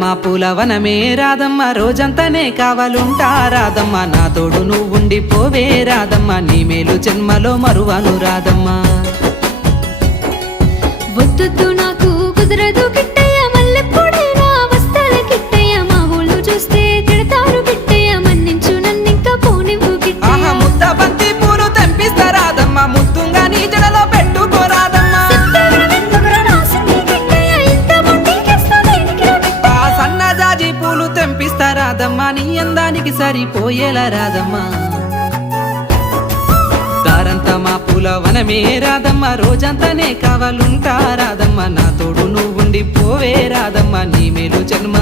మా పూలవనమే రాదమ్మ రోజంతానే కావాలుంటా రాదమ్మ నా తోడు నువ్వుండి పోవే రాదమ్మ నీ మేలు జన్మలో మరువను రాదమ్మ వద్దు నాకు కుదరదు కిట్టయ్య మల్లెప్పుడైనా వస్తాల కిట్టయ్య మా ఊళ్ళు చూస్తే తిడతారు కిట్టయ్య మన్నించు నన్నింకా పోనివ్వు కిట్టయ్య ముద్ద బంతి పూలు తెంపిస్తా రాదమ్మ ముద్దుగా నీ జడలో పెట్టుకోరాదమ్మ సన్నజాజి పూలు తెంపిస్తా రాదమ్మ నీ అందానికి సరిపోయేలా రాదమ్మ దారంతా మా పూలవనమే రాదమ్మ రోజంతానే కావాలుంటా రాదమ్మ నా తోడు నువ్వుండి పోవే రాదమ్మ నీ మేలు జన్మ